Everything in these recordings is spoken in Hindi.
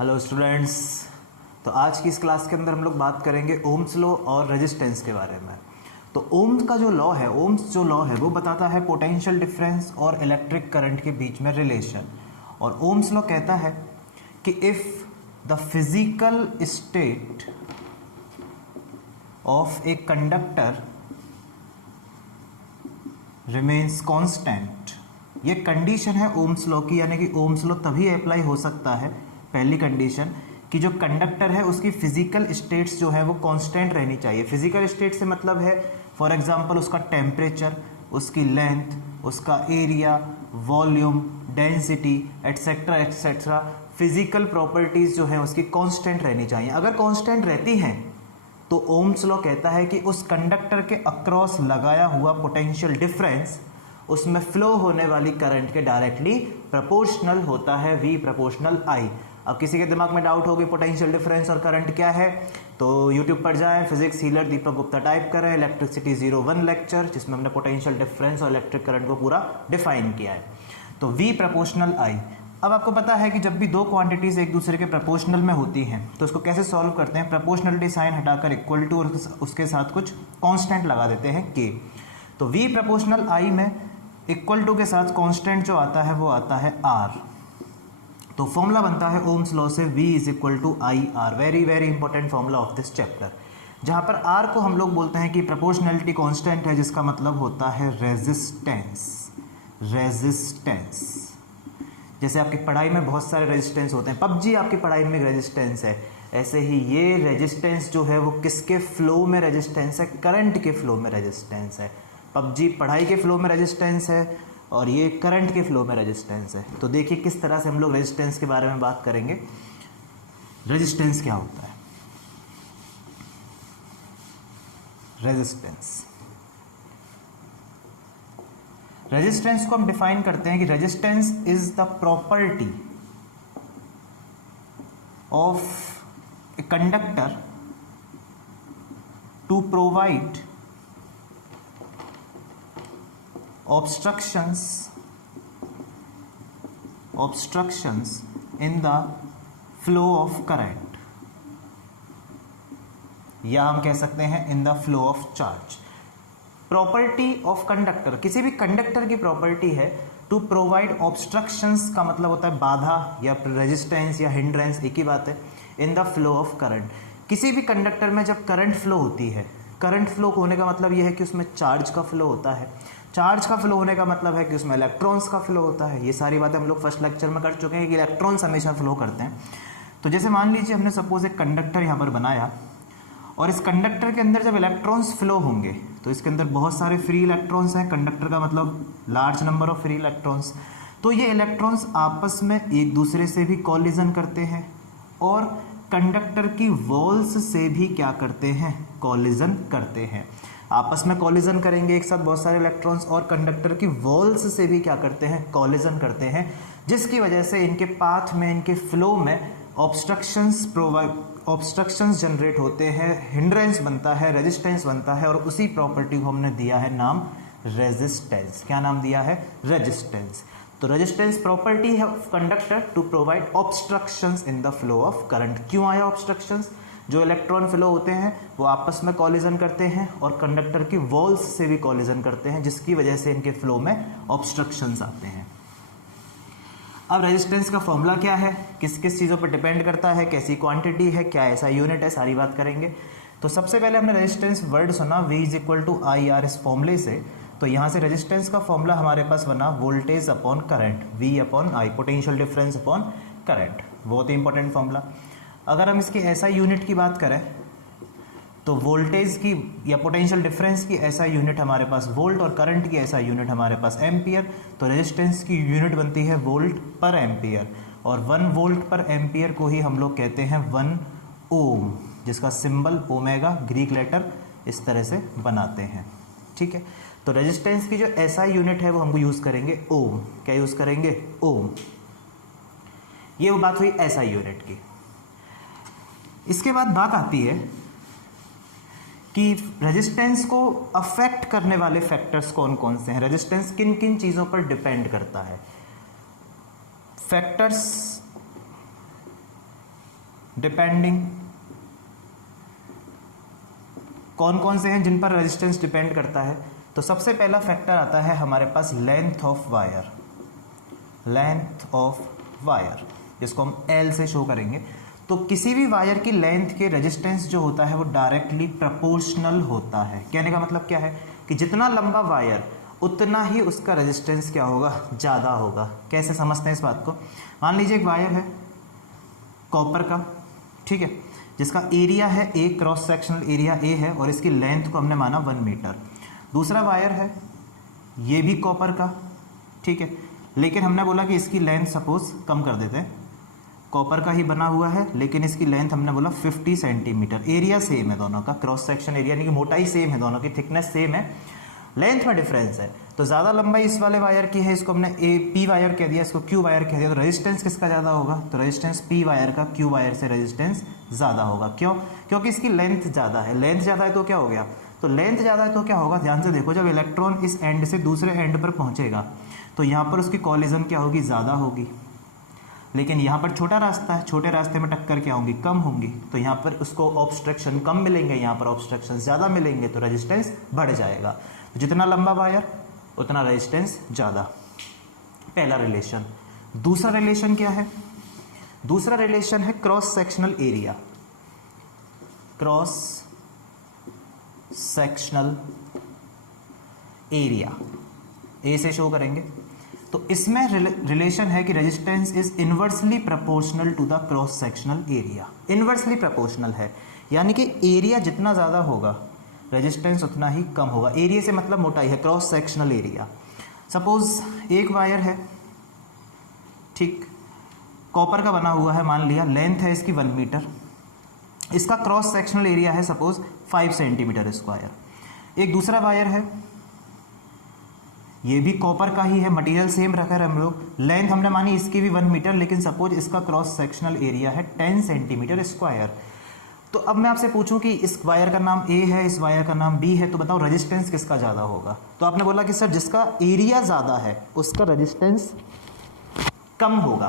Hello students. तो आज की इस क्लास के अंदर हम लोग बात करेंगे ओम्स लॉ और रेजिस्टेंस के बारे में। तो ओम्स का जो लॉ है, वो बताता है पोटेंशियल डिफरेंस और इलेक्ट्रिक करंट के बीच में रिलेशन। और ओम्स लॉ कहता है कि if the physical state of a conductor remains constant, ये कंडीशन है ओम्स लॉ की, यानी कि ओम्स लॉ तभी अप्लाई हो सकता है, पहली कंडीशन, कि जो कंडक्टर है उसकी फिजिकल स्टेट्स जो है वो कांस्टेंट रहनी चाहिए। फिजिकल स्टेट से मतलब है फॉर एग्जांपल उसका टेम्परेचर, उसकी लेंथ, उसका area, volume, density etcetera etcetera. Physical properties जो है उसकी कांस्टेंट रहनी चाहिए। अगर कांस्टेंट रहती हैं तो ओम्स लॉ कहता है कि उस कंडक्टर के अक्रॉस लगाया हुआ पोटेंशियल डिफरेंस उसमें फ्लो होने वाली करंट के डायरेक्टली प्रोपोर्शनल होता है, V प्रोपोर्शनल I। अब किसी के दिमाग में डाउट होगी पोटेंशियल डिफरेंस और करंट क्या है, तो यूट्यूब पर जाएं, physics healer Deepak Gupta type करें, इलेक्ट्रिसिटी 01 लेक्चर, जिसमें हमने पोटेंशियल डिफरेंस और इलेक्ट्रिक करंट को पूरा डिफाइन किया है। तो V प्रोपोर्शनल I। अब आपको पता है कि जब भी दो क्वांटिटीज एक दूसरे के प्रोपोर्शनल में होती हैं तो उसको कैसे सॉल्व करते हैं, प्रोपोर्शनलिटी साइन हटाकर इक्वल टू और उसके साथ कुछ कांस्टेंट लगा देते हैं K। तो V प्रोपोर्शनल I में इक्वल टू के साथ कांस्टेंट जो आता है वो आता है R। तो फॉर्मूला बनता है ओम्स लॉ से V is equal to I R. Very very important formula of this chapter, जहां पर R को हम लोग बोलते हैं कि प्रोपोर्शनलिटी कांस्टेंट है, जिसका मतलब होता है रेजिस्टेंस। रेजिस्टेंस जैसे आपकी पढ़ाई में बहुत सारे रेजिस्टेंस होते हैं, पबजी आपकी पढ़ाई में रेजिस्टेंस है, ऐसे ही ये रेजिस्टेंस जो है वो किसके फ्लो में रेजिस्टेंस है, करंट के फ्लो में रेजिस्टेंस है। पबजी पढ़ाई के फ्लो में रेजिस्टेंस है और ये करंट के फ्लो में रेजिस्टेंस है। तो देखिए किस तरह से हम लोग रेजिस्टेंस के बारे में बात करेंगे। रेजिस्टेंस क्या होता है? रेजिस्टेंस को हम डिफाइन करते हैं कि resistance is the property of a conductor to provide obstructions in the flow of current, या हम कह सकते हैं in the flow of charge। Property of conductor, किसी भी कंडक्टर की प्रॉपर्टी है टू प्रोवाइड ऑब्स्ट्रक्शंस, का मतलब होता है बाधा या रेजिस्टेंस या हिंड्रेंस, एक ही बात है, इन द फ्लो ऑफ करंट। किसी भी कंडक्टर में जब करंट फ्लो होती है, करंट फ्लो होने का मतलब यह है कि उसमें चार्ज का फ्लो होता है, चार्ज का फ्लो होने का मतलब है कि उसमें इलेक्ट्रॉन्स का फ्लो होता है। ये सारी बातें हम लोग फर्स्ट लेक्चर में कर चुके हैं कि इलेक्ट्रॉन्स हमेशा फ्लो करते हैं। तो जैसे मान लीजिए हमने सपोज एक कंडक्टर यहाँ पर बनाया और इस कंडक्टर के अंदर जब इलेक्ट्रॉन्स फ्लो होंगे तो इसके अंदर बहुत सारे फ्री इलेक्ट्रॉन्स हैं, कंडक्टर का मतलब large number of free electrons. तो ये इलेक्ट्रॉन्स आपस में एक दूसरे से भी कॉलिजन करते हैं और कंडक्टर की वॉल्स से भी क्या करते हैं, कॉलिजन करते हैं। आपस में कॉलिजन करेंगे एक साथ बहुत सारे इलेक्ट्रॉन्स और कंडक्टर की वॉल्स से भी क्या करते हैं, कॉलिजन करते हैं, जिसकी वजह से इनके पाथ में, इनके फ्लो में ऑब्स्ट्रक्शंस जनरेट होते हैं, हिंड्रेंस बनता है, रेजिस्टेंस बनता है, और उसी प्रॉपर्टी को हमने दिया है नाम रेजिस्टेंस। क्या नाम दिया है? रेजिस्टेंस। तो रेजिस्टेंस प्रॉपर्टी है conductor to provide obstructions in the flow of current. क्यों आया ऑब्स्ट्रक्शंस? जो इलेक्ट्रॉन फ्लो होते हैं वो आपस में कॉलिजन करते हैं और कंडक्टर की वॉल्स से भी कॉलिजन करते हैं, जिसकी वजह से इनके फ्लो में ऑब्स्ट्रक्शंस आते हैं। अब रेजिस्टेंस का फॉर्मूला क्या है, किस किस चीज़ों पर डिपेंड करता है, कैसी क्वांटिटी है, क्या ऐसा यूनिट है, सारी बात करेंगे। तो सबसे पहले हमने रेजिस्टेंस वर्ड सुना V is equal to I R इस फॉर्मूले से, तो यहाँ से रेजिस्टेंस का फॉर्मूला हमारे पास बना voltage upon current, V upon I, potential difference upon current. बहुत ही इंपॉर्टेंट फॉर्मूला। अगर हम इसकी SI यूनिट की बात करें तो वोल्टेज की या पोटेंशियल डिफरेंस की SI यूनिट हमारे पास वोल्ट और करंट की SI यूनिट हमारे पास एम्पियर। तो रेजिस्टेंस की यूनिट बनती है वोल्ट पर एम्पियर, और 1 वोल्ट पर एम्पियर को ही हम लोग कहते हैं 1 ओम, जिसका सिंबल ओमेगा ग्रीक लेटर इस तरह से बनाते हैं। ठीक है, तो रेजिस्टेंस की जो SI यूनिट है वो हमको यूज़ करेंगे ओम। क्या यूज़ करेंगे? ओम। ये वो बात हुई SI यूनिट की। इसके बाद बात आती है कि रेजिस्टेंस को अफेक्ट करने वाले फैक्टर्स कौन कौन से हैं, रेजिस्टेंस किन किन चीज़ों पर डिपेंड करता है। फैक्टर्स डिपेंडिंग, कौन कौन से हैं जिन पर रेजिस्टेंस डिपेंड करता है? तो सबसे पहला फैक्टर आता है हमारे पास length of wire, length of wire, जिसको हम L से शो करेंगे। तो किसी भी वायर की लेंथ के रेजिस्टेंस जो होता है वो डायरेक्टली प्रोपोर्शनल होता है। कहने का मतलब क्या है कि जितना लंबा वायर उतना ही उसका रेजिस्टेंस क्या होगा, ज़्यादा होगा। कैसे समझते हैं इस बात को? मान लीजिए एक वायर है कॉपर का, ठीक है, जिसका एरिया है A, cross sectional area A है, और इसकी लेंथ को हमने माना 1 मीटर। दूसरा वायर है ये भी कॉपर का, ठीक है, लेकिन हमने बोला कि इसकी लेंथ सपोज कम कर देते हैं, कॉपर का ही बना हुआ है लेकिन इसकी लेंथ हमने बोला 50 सेंटीमीटर। एरिया सेम है दोनों का, क्रॉस सेक्शन एरिया यानी कि मोटाई सेम है, दोनों की थिकनेस सेम है, लेंथ में डिफरेंस है। तो ज़्यादा लंबाई इस वाले वायर की है, इसको हमने P वायर कह दिया, इसको Q वायर कह दिया। तो रेजिस्टेंस किसका ज़्यादा होगा? तो रेजिस्टेंस P वायर का Q वायर से रेजिस्टेंस ज़्यादा होगा। क्यों? क्योंकि इसकी लेंथ ज़्यादा है। लेंथ ज़्यादा है तो क्या हो गया? तो लेंथ ज़्यादा है तो क्या होगा? ध्यान से देखो, जब इलेक्ट्रॉन इस एंड से दूसरे एंड पर पहुँचेगा तो यहाँ पर उसकी कॉलिजन क्या होगी? ज़्यादा होगी। लेकिन यहाँ पर छोटा रास्ता है, छोटे रास्ते में टक्कर क्या होंगी? कम होंगी। तो यहाँ पर उसको ऑब्स्ट्रक्शन कम मिलेंगे, यहाँ पर ऑब्स्ट्रक्शन ज़्यादा मिलेंगे, तो रेजिस्टेंस बढ़ जाएगा। तो जितना लंबा वायर उतना रेजिस्टेंस ज़्यादा। पहला रिलेशन। दूसरा रिलेशन क्या है? दूसरा रिलेशन है cross sectional area, cross sectional area A से शो करेंगे। तो इसमें रिलेशन है कि resistance is inversely proportional to the cross sectional area. Inversely proportional है, यानी कि एरिया जितना ज़्यादा होगा रेजिस्टेंस उतना ही कम होगा। एरिया से मतलब मोटाई है, क्रॉस सेक्शनल एरिया। सपोज एक वायर है, ठीक, कॉपर का बना हुआ है, मान लिया लेंथ है इसकी 1 मीटर, इसका क्रॉस सेक्शनल एरिया है सपोज 5 सेंटीमीटर स्क्वायर। एक दूसरा वायर है, ये भी कॉपर का ही है, मटेरियल सेम रखा है हम लोग, लेंथ हमने मानी इसकी भी 1 मीटर, लेकिन सपोज इसका क्रॉस सेक्शनल एरिया है 10 सेंटीमीटर स्क्वायर। तो अब मैं आपसे पूछूं कि इस वायर का नाम A है, इस वायर का नाम B है, तो बताओ रेजिस्टेंस किसका ज़्यादा होगा? तो आपने बोला कि सर जिसका एरिया ज़्यादा है उसका रेजिस्टेंस कम होगा।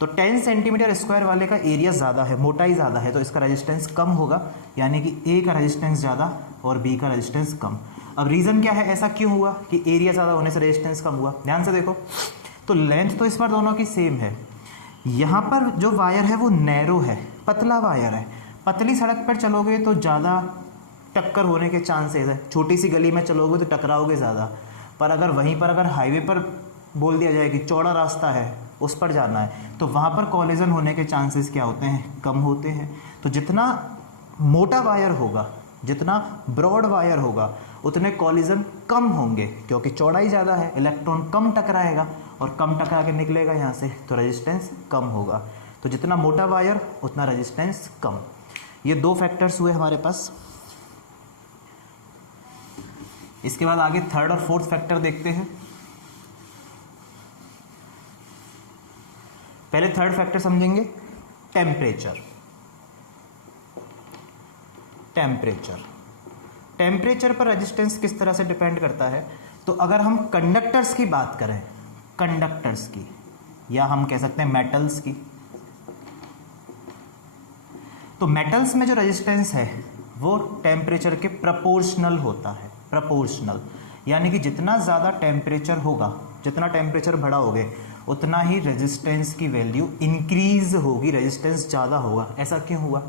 तो 10 सेंटीमीटर स्क्वायर वाले का एरिया ज़्यादा है, मोटाई ज़्यादा है, तो इसका रेजिस्टेंस कम होगा, यानी कि A का रेजिस्टेंस ज़्यादा और B का रेजिस्टेंस कम। अब रीज़न क्या है, ऐसा क्यों हुआ कि एरिया ज़्यादा होने से रेजिस्टेंस कम हुआ? ध्यान से देखो, तो लेंथ तो इस बार दोनों की सेम है। यहाँ पर जो वायर है वो नैरो है, पतला वायर है। पतली सड़क पर चलोगे तो ज़्यादा टक्कर होने के चांसेस है, छोटी सी गली में चलोगे तो टकराओगे ज़्यादा। पर अगर वहीं पर अगर हाईवे पर बोल दिया जाए कि चौड़ा रास्ता है उस पर जाना है, तो वहाँ पर कॉलिजन होने के चांसेस क्या होते हैं? कम होते हैं। तो जितना मोटा वायर होगा, जितना ब्रॉड वायर होगा, उतने कॉलिजन कम होंगे, क्योंकि चौड़ाई ज़्यादा है, इलेक्ट्रॉन कम टकराएगा और कम टकरा के निकलेगा यहाँ से, तो रेजिस्टेंस कम होगा। तो जितना मोटा वायर उतना रेजिस्टेंस कम। ये 2 फैक्टर्स हुए हमारे पास। इसके बाद आगे थर्ड और फोर्थ फैक्टर देखते हैं। पहले थर्ड फैक्टर समझेंगे, टेम्परेचर। टेम्परेचर टेम्परेचर पर रेजिस्टेंस किस तरह से डिपेंड करता है? तो अगर हम कंडक्टर्स की बात करें, कंडक्टर्स की, या हम कह सकते हैं मेटल्स की, तो मेटल्स में जो रेजिस्टेंस है वो टेम्परेचर के प्रोपोर्शनल होता है। प्रोपोर्शनल यानी कि जितना ज़्यादा टेम्परेचर होगा, जितना टेम्परेचर बढ़ाओगे उतना ही रेजिस्टेंस की वैल्यू इंक्रीज होगी, रेजिस्टेंस ज़्यादा होगा। ऐसा क्यों हुआ?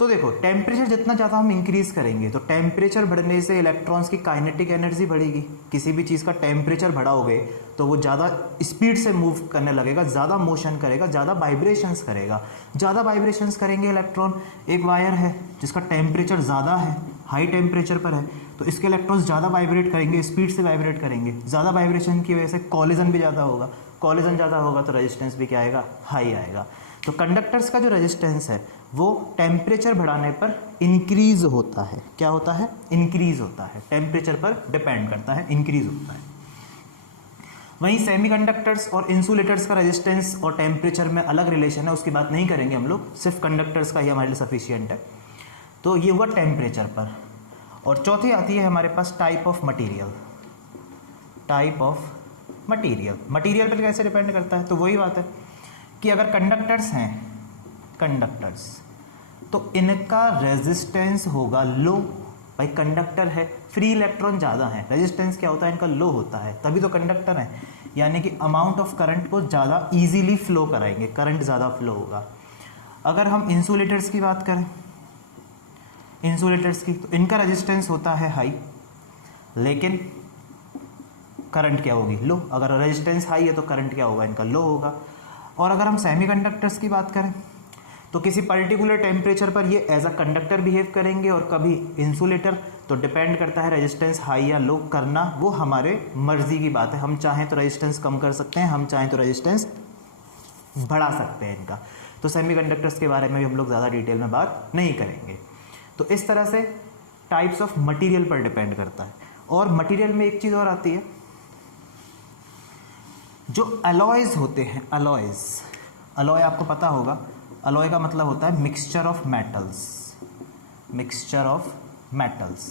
तो देखो, टेम्परेचर जितना ज़्यादा हम इंक्रीज करेंगे तो टेम्परेचर बढ़ने से इलेक्ट्रॉन्स की काइनेटिक एनर्जी बढ़ेगी। किसी भी चीज़ का टेम्परेचर बढ़ाओगे तो वो ज़्यादा स्पीड से मूव करने लगेगा, ज़्यादा मोशन करेगा, ज़्यादा वाइब्रेशंस करेगा। ज़्यादा वाइब्रेशंस करेंगे इलेक्ट्रॉन। एक वायर है जिसका टेम्परेचर ज़्यादा है, हाई टेम्परेचर पर है, तो इसके इलेक्ट्रॉन्स ज़्यादा वाइब्रेट करेंगे, स्पीड से वाइब्रेट करेंगे। ज़्यादा वाइब्रेशन की वजह से कॉलिजन भी ज़्यादा होगा, कॉलिजन ज़्यादा होगा तो रेजिस्टेंस भी क्या आएगा? हाई आएगा। तो कंडक्टर्स का जो रेजिस्टेंस है वो टेम्परेचर बढ़ाने पर इंक्रीज होता है। क्या होता है? इंक्रीज होता है। टेम्परेचर पर डिपेंड करता है, इंक्रीज होता है। वहीं सेमीकंडक्टर्स और इंसुलेटर्स का रेजिस्टेंस और टेम्परेचर में अलग रिलेशन है, उसकी बात नहीं करेंगे हम लोग, सिर्फ कंडक्टर्स का ही हमारे लिए सफिशिएंट है। तो ये हुआ टेम्परेचर पर। और चौथी आती है हमारे पास type of material. Type of material, material पर कैसे डिपेंड करता है? तो वही बात है कि अगर कंडक्टर्स हैं कंडक्टर्स, तो इनका रेजिस्टेंस होगा लो। भाई कंडक्टर है, फ्री इलेक्ट्रॉन ज़्यादा है, रेजिस्टेंस क्या होता है इनका लो होता है, तभी तो कंडक्टर है, यानी कि अमाउंट ऑफ करंट को ज़्यादा इजीली फ्लो कराएंगे, करंट ज़्यादा फ्लो होगा। अगर हम इंसुलेटर्स की बात करें, इंसुलेटर्स की, तो इनका रेजिस्टेंस होता है हाई, लेकिन करंट क्या होगी लो। अगर रेजिस्टेंस हाई है तो करंट क्या होगा इनका लो होगा। और अगर हम सेमीकंडक्टर्स की बात करें तो किसी पर्टिकुलर टेम्परेचर पर ये एज अ कंडक्टर बिहेव करेंगे और कभी इंसुलेटर, तो डिपेंड करता है रेजिस्टेंस हाई या लो करना, वो हमारे मर्जी की बात है। हम चाहें तो रेजिस्टेंस कम कर सकते हैं, हम चाहें तो रेजिस्टेंस बढ़ा सकते हैं इनका। तो सेमीकंडक्टर्स के बारे में भी हम लोग ज़्यादा डिटेल में बात नहीं करेंगे। तो इस तरह से टाइप्स ऑफ मटेरियल पर डिपेंड करता है। और मटेरियल में एक चीज़ और आती है, जो अलॉयज होते हैं, अलॉयज, अलॉय आपको पता होगा, अलॉय का मतलब होता है mixture of metals, mixture of metals,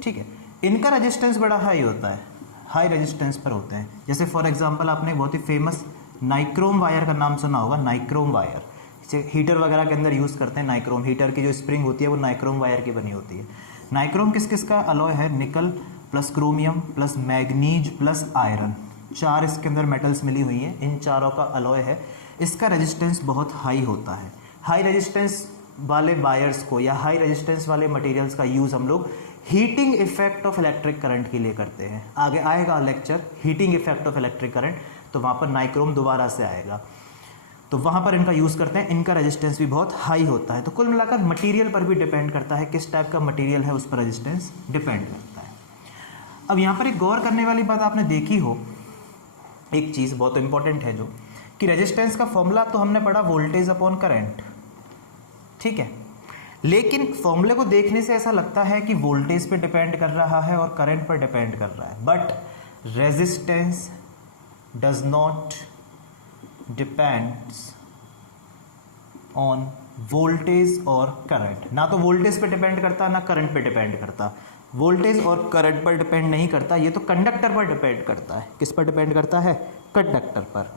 ठीक है। इनका रेजिस्टेंस बड़ा हाई होता है, हाई रेजिस्टेंस पर होते हैं। जैसे फॉर एग्जांपल आपने बहुत ही फेमस नाइक्रोम वायर का नाम सुना होगा, नाइक्रोम वायर, इसे हीटर वगैरह के अंदर यूज़ करते हैं। नाइक्रोम हीटर की जो स्प्रिंग होती है वो नाइक्रोम वायर की बनी होती है। नाइक्रोम किस किस का अलॉय है? Nickel plus chromium plus manganese plus iron, चार इसके अंदर मेटल्स मिली हुई हैं, इन चारों का अलॉय है। इसका रेजिस्टेंस बहुत हाई होता है। हाई रेजिस्टेंस वाले वायर्स को या हाई रेजिस्टेंस वाले मटेरियल्स का यूज़ हम लोग heating effect of electric current के लिए करते हैं। आगे आएगा lecture heating effect of electric current, तो वहाँ पर नाइक्रोम दोबारा से आएगा, तो वहाँ पर इनका यूज़ करते हैं। इनका रेजिस्टेंस भी बहुत हाई होता है। तो कुल मिलाकर मटेरियल पर भी डिपेंड करता है, किस टाइप का मटेरियल है उस पर रेजिस्टेंस डिपेंड करता है। अब यहाँ पर एक गौर करने वाली बात आपने देखी हो, एक चीज़ बहुत इंपॉर्टेंट है, जो कि रेजिस्टेंस का फॉर्मूला तो हमने पढ़ा वोल्टेज अपॉन करंट, ठीक है, लेकिन फॉर्मूले को देखने से ऐसा लगता है कि वोल्टेज पे डिपेंड कर रहा है और करंट पर डिपेंड कर रहा है, but resistance does not depends on voltage और करंट। ना तो वोल्टेज पे डिपेंड करता, ना करंट पे डिपेंड करता। वोल्टेज और करंट पर डिपेंड नहीं करता, ये तो कंडक्टर पर डिपेंड करता है। किस पर डिपेंड करता है? कंडक्टर पर।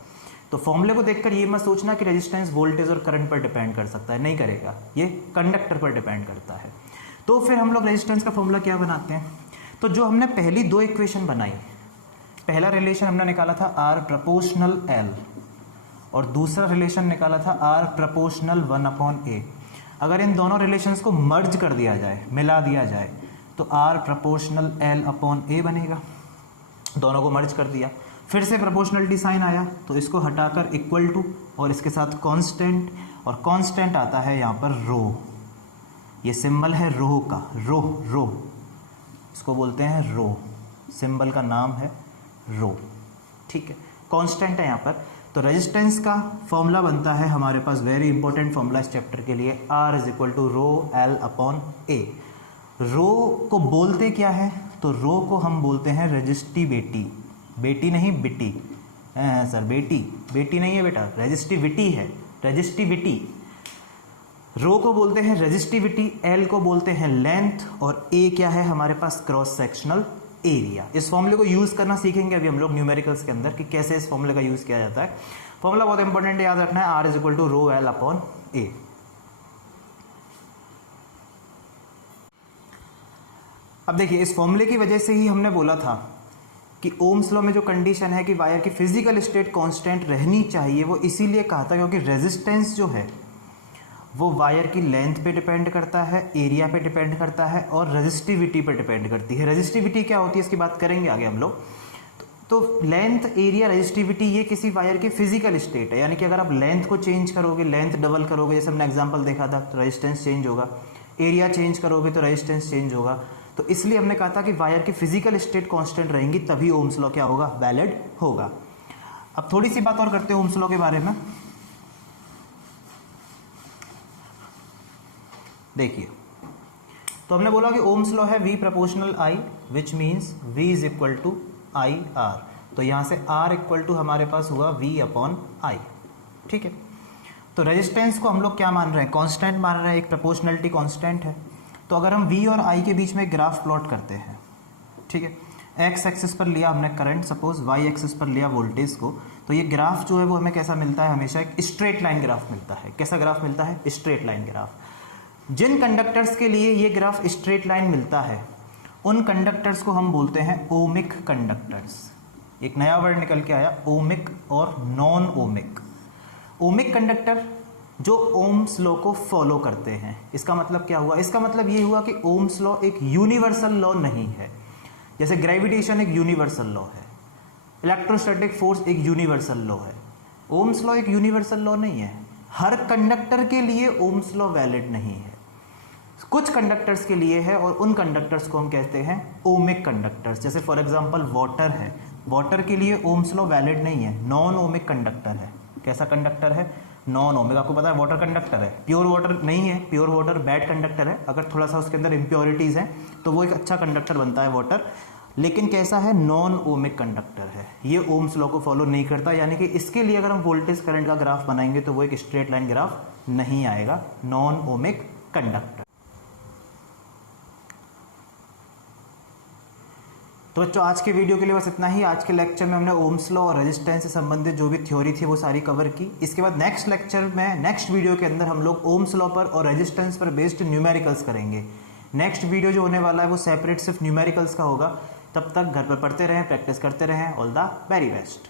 तो फॉर्मूले को देखकर ये मत सोचना कि रेजिस्टेंस वोल्टेज और करंट पर डिपेंड कर सकता है, नहीं करेगा, ये कंडक्टर पर डिपेंड करता है। तो फिर हम लोग रेजिस्टेंस का फॉर्मूला क्या बनाते हैं? तो जो हमने पहली दो इक्वेशन बनाई, पहला रिलेशन हमने निकाला था R प्रपोर्शनल L और दूसरा रिलेशन निकाला था R प्रपोर्शनल 1/A। अगर इन दोनों रिलेशंस को मर्ज कर दिया जाए, मिला दिया जाए, तो R प्रपोर्शनल L/A बनेगा। दोनों को मर्ज कर दिया, फिर से प्रोपोर्शनलिटी साइन आया, तो इसको हटाकर इक्वल टू और इसके साथ कांस्टेंट, और कांस्टेंट आता है यहाँ पर रो, ये सिंबल है रो का, रो रो इसको बोलते हैं रो, सिंबल का नाम है रो, ठीक है, कांस्टेंट है यहाँ पर। तो रेजिस्टेंस का फॉर्मूला बनता है हमारे पास, वेरी इंपॉर्टेंट फॉर्मूला इस चैप्टर के लिए, R = रो L/A। रो को बोलते क्या है? तो रो को हम बोलते हैं रेजिस्टिविटी, बेटी नहीं बिटी, सर बेटी, बेटी नहीं है बेटा, रेजिस्टिविटी है, रेजिस्टिविटी। रो को बोलते हैं रेजिस्टिविटी, एल को बोलते हैं लेंथ, और ए क्या है हमारे पास? Cross sectional area. इस फॉर्मूले को यूज़ करना सीखेंगे अभी हम लोग न्यूमेरिकल्स के अंदर कि कैसे इस फॉर्मूले का यूज़ किया जाता है। फॉर्मूला बहुत इंपॉर्टेंट है, याद रखना है, R = रो L/A। अब देखिए, इस फॉर्मूले की वजह से ही हमने बोला था कि ओम्स लॉ में जो कंडीशन है कि वायर की फिजिकल स्टेट कांस्टेंट रहनी चाहिए, वो इसीलिए कहा था क्योंकि रेजिस्टेंस जो है वो वायर की लेंथ पे डिपेंड करता है, एरिया पे डिपेंड करता है और रेजिस्टिविटी पे डिपेंड करती है। रेजिस्टिविटी क्या होती है इसकी बात करेंगे आगे हम लोग। तो लेंथ, एरिया, रेजिस्टिविटी ये किसी वायर की फिजिकल स्टेट है, यानी कि अगर आप लेंथ को चेंज करोगे, लेंथ डबल करोगे, जैसे हमने एग्जाम्पल देखा था, तो रेजिस्टेंस चेंज होगा, एरिया चेंज करोगे तो रेजिस्टेंस चेंज होगा। तो इसलिए हमने कहा था कि वायर की फिजिकल स्टेट कांस्टेंट रहेंगी, तभी ओम्स लॉ क्या होगा? वैलिड होगा। अब थोड़ी सी बात और करते हैं ओम्स लॉ के बारे में। देखिए, तो हमने बोला कि ओम्स लॉ है V proportional I, which means V = IR। तो यहाँ से R = हमारे पास हुआ V/I, ठीक है। तो रेजिस्टेंस को हम लोग क्या मान रहे हैं? कांस्टेंट मान रहे हैं, एक प्रोपोर्शनलिटी कांस्टेंट है। तो अगर हम V और I के बीच में ग्राफ प्लॉट करते हैं, ठीक है, एक्स एक्सिस पर लिया हमने करंट, सपोज वाई एक्सिस पर लिया वोल्टेज को, तो ये ग्राफ जो है वो हमें कैसा मिलता है, हमेशा एक स्ट्रेट लाइन ग्राफ मिलता है। कैसा ग्राफ मिलता है, स्ट्रेट लाइन ग्राफ। जिन कंडक्टर्स के लिए ये ग्राफ स्ट्रेट लाइन मिलता है उन कंडक्टर्स को हम बोलते हैं ओमिक कंडक्टर्स। एक नया वर्ड निकल के आया, ओमिक और नॉन ओमिक। ओमिक कंडक्टर जो ओम्स लॉ को फॉलो करते हैं। इसका मतलब क्या हुआ, इसका मतलब ये हुआ कि ओम्स लॉ एक यूनिवर्सल लॉ नहीं है। जैसे ग्रेविटेशन एक यूनिवर्सल लॉ है, इलेक्ट्रोस्टैटिक फोर्स एक यूनिवर्सल लॉ है, ओम्स लॉ एक यूनिवर्सल लॉ नहीं है। हर कंडक्टर के लिए ओम्स लॉ वैलिड नहीं है, कुछ कंडक्टर्स के लिए है और उन कंडक्टर्स को हम कहते हैं ओमिक कंडक्टर्स। जैसे फॉर एग्जांपल वाटर है, वाटर के लिए ओम्स लॉ वैलिड नहीं है, नॉन ओमिक कंडक्टर है। कैसा कंडक्टर है, नॉन ओमिक। आपको पता है वाटर कंडक्टर है, प्योर वाटर नहीं है, प्योर वाटर बैड कंडक्टर है। अगर थोड़ा सा उसके अंदर इम्प्योरिटीज हैं तो वो एक अच्छा कंडक्टर बनता है वाटर, लेकिन कैसा है, नॉन ओमिक कंडक्टर है। ये ओम्स लॉ को फॉलो नहीं करता, यानी कि इसके लिए अगर हम वोल्टेज करंट का ग्राफ बनाएंगे तो वो एक स्ट्रेट लाइन ग्राफ नहीं आएगा, नॉन ओमिक कंडक्टर। तो बच्चों आज के वीडियो के लिए बस इतना ही। आज के लेक्चर में हमने ओम्स लॉ और रेजिस्टेंस से संबंधित जो भी थ्योरी थी वो सारी कवर की। इसके बाद नेक्स्ट लेक्चर में, नेक्स्ट वीडियो के अंदर हम लोग ओम्स लॉ पर और रेजिस्टेंस पर बेस्ड न्यूमेरिकल्स करेंगे। नेक्स्ट वीडियो जो होने वाला है वो सेपरेट सिर्फ न्यूमेरिकल्स का होगा। तब तक घर पर पढ़ते रहें, प्रैक्टिस करते रहें। All the very best.